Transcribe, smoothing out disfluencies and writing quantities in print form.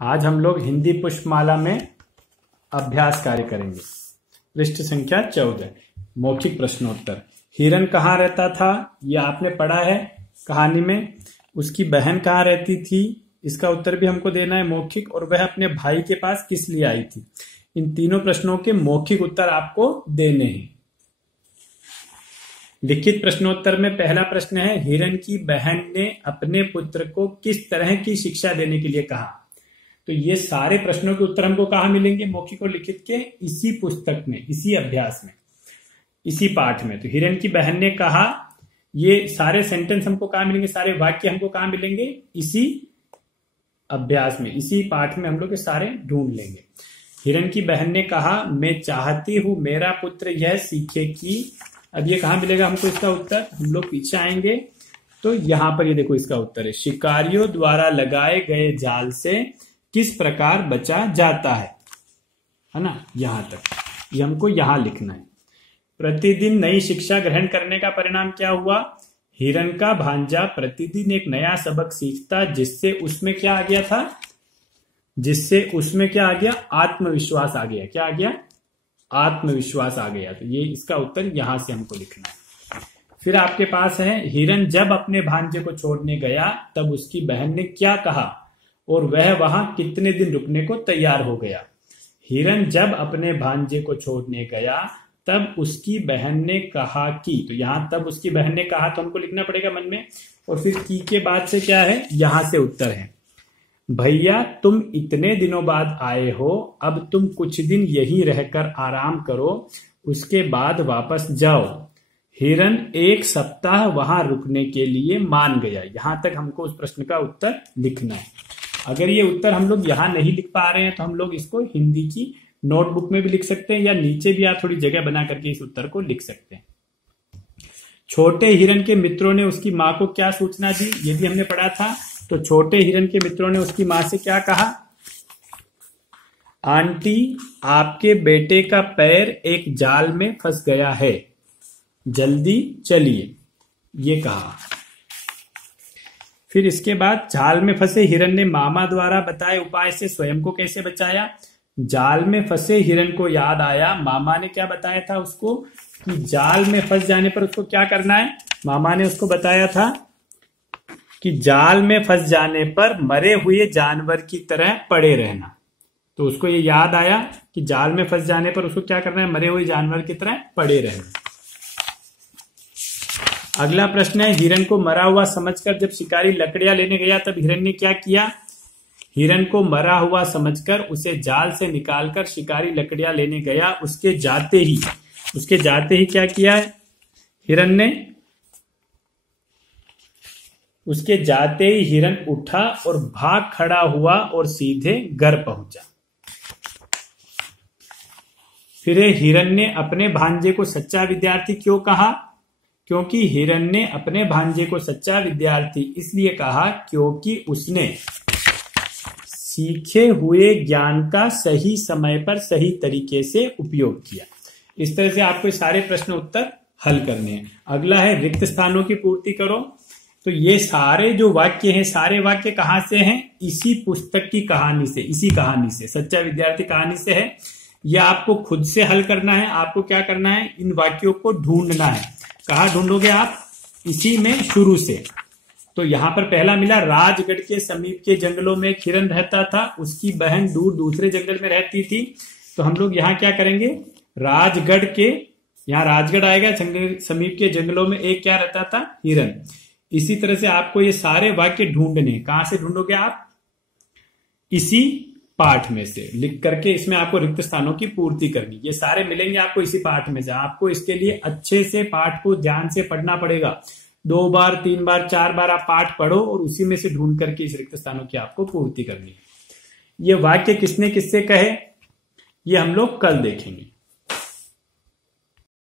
आज हम लोग हिंदी पुष्पमाला में अभ्यास कार्य करेंगे। पृष्ठ संख्या 14 मौखिक प्रश्नोत्तर। हिरन कहाँ रहता था, यह आपने पढ़ा है कहानी में। उसकी बहन कहाँ रहती थी, इसका उत्तर भी हमको देना है मौखिक। और वह अपने भाई के पास किस लिए आई थी। इन तीनों प्रश्नों के मौखिक उत्तर आपको देने हैं। लिखित प्रश्नोत्तर में पहला प्रश्न है, हिरन की बहन ने अपने पुत्र को किस तरह की शिक्षा देने के लिए कहा। तो ये सारे प्रश्नों के उत्तर हमको कहाँ मिलेंगे, मौखिक और लिखित के इसी पुस्तक में, इसी अभ्यास में, इसी पाठ में। तो हिरन की बहन ने कहा, ये सारे सेंटेंस हमको कहाँ मिलेंगे, सारे वाक्य हमको कहाँ मिलेंगे, इसी अभ्यास में, इसी पाठ में हम लोग सारे ढूंढ लेंगे। हिरन की बहन ने कहा, मैं चाहती हूं मेरा पुत्र यह सीखे कि। अब ये कहाँ मिलेगा हमको इसका उत्तर, हम लोग पीछे आएंगे तो यहां पर ये देखो इसका उत्तर है, शिकारियों द्वारा लगाए गए जाल से किस प्रकार बचा जाता है ना। यहां तक ये हमको यहां लिखना है। प्रतिदिन नई शिक्षा ग्रहण करने का परिणाम क्या हुआ, हिरन का भांजा प्रतिदिन एक नया सबक सीखता, जिससे उसमें क्या आ गया था, जिससे उसमें क्या आ गया, आत्मविश्वास आ गया। क्या आ गया, आत्मविश्वास आ गया। तो ये इसका उत्तर यहां से हमको लिखना है। फिर आपके पास है, हिरन जब अपने भांजे को छोड़ने गया तब उसकी बहन ने क्या कहा और वह वहां कितने दिन रुकने को तैयार हो गया। हिरन जब अपने भांजे को छोड़ने गया तब उसकी बहन ने कहा कि। तो यहां तब उसकी बहन ने कहा तो हमको लिखना पड़ेगा मन में। और फिर की के बाद से क्या है, यहां से उत्तर है, भैया तुम इतने दिनों बाद आए हो, अब तुम कुछ दिन यहीं रहकर आराम करो, उसके बाद वापस जाओ। हिरन एक सप्ताह वहां रुकने के लिए मान गया। यहां तक हमको उस प्रश्न का उत्तर लिखना है। अगर ये उत्तर हम लोग यहां नहीं लिख पा रहे हैं तो हम लोग इसको हिंदी की नोटबुक में भी लिख सकते हैं, या नीचे भी आप थोड़ी जगह बना करके इस उत्तर को लिख सकते हैं। छोटे हिरन के मित्रों ने उसकी मां को क्या सूचना दी, ये भी हमने पढ़ा था। तो छोटे हिरन के मित्रों ने उसकी मां से क्या कहा, आंटी आपके बेटे का पैर एक जाल में फंस गया है, जल्दी चलिए, ये कहा। फिर इसके बाद जाल में फंसे हिरन ने मामा द्वारा बताए उपाय से स्वयं को कैसे बचाया। जाल में फंसे हिरन को याद आया, मामा ने क्या बताया था उसको, कि जाल में फंस जाने पर उसको क्या करना है। मामा ने उसको बताया था कि जाल में फंस जाने पर मरे हुए जानवर की तरह पड़े रहना। तो उसको ये याद आया कि जाल में फंस जाने पर उसको क्या करना है, मरे हुए जानवर की तरह पड़े रहना। अगला प्रश्न है, हिरन को मरा हुआ समझकर जब शिकारी लकड़ियां लेने गया तब हिरन ने क्या किया। हिरन को मरा हुआ समझकर उसे जाल से निकालकर शिकारी लकड़ियां लेने गया। उसके जाते ही क्या किया है हिरन ने, उसके जाते ही हिरन उठा और भाग खड़ा हुआ और सीधे घर पहुंचा। फिर हिरन ने अपने भांजे को सच्चा विद्यार्थी क्यों कहा, क्योंकि हिरन ने अपने भांजे को सच्चा विद्यार्थी इसलिए कहा क्योंकि उसने सीखे हुए ज्ञान का सही समय पर सही तरीके से उपयोग किया। इस तरह से आपको सारे प्रश्न उत्तर हल करने हैं। अगला है, रिक्त स्थानों की पूर्ति करो। तो ये सारे जो वाक्य हैं, सारे वाक्य कहां से हैं, इसी पुस्तक की कहानी से, इसी कहानी से, सच्चा विद्यार्थी कहानी से है। यह आपको खुद से हल करना है। आपको क्या करना है, इन वाक्यों को ढूंढना है। कहाँ ढूंढोगे आप, इसी में शुरू से। तो यहां पर पहला मिला, राजगढ़ के समीप के जंगलों में एक हिरन रहता था, उसकी बहन दूर दूसरे जंगल में रहती थी। तो हम लोग यहाँ क्या करेंगे, राजगढ़ के, यहाँ राजगढ़ आएगा, समीप के जंगलों में एक क्या रहता था, हिरन। इसी तरह से आपको ये सारे वाक्य ढूंढने, कहां से ढूंढोगे आप, इसी पाठ में से लिख करके इसमें आपको रिक्त स्थानों की पूर्ति करनी। ये सारे मिलेंगे आपको इसी पाठ में से। आपको इसके लिए अच्छे से पाठ को ध्यान से पढ़ना पड़ेगा। 2 बार 3 बार 4 बार आप पाठ पढ़ो और उसी में से ढूंढ करके इस रिक्त स्थानों की आपको पूर्ति करनी है। ये वाक्य किसने किससे कहे, ये हम लोग कल देखेंगे।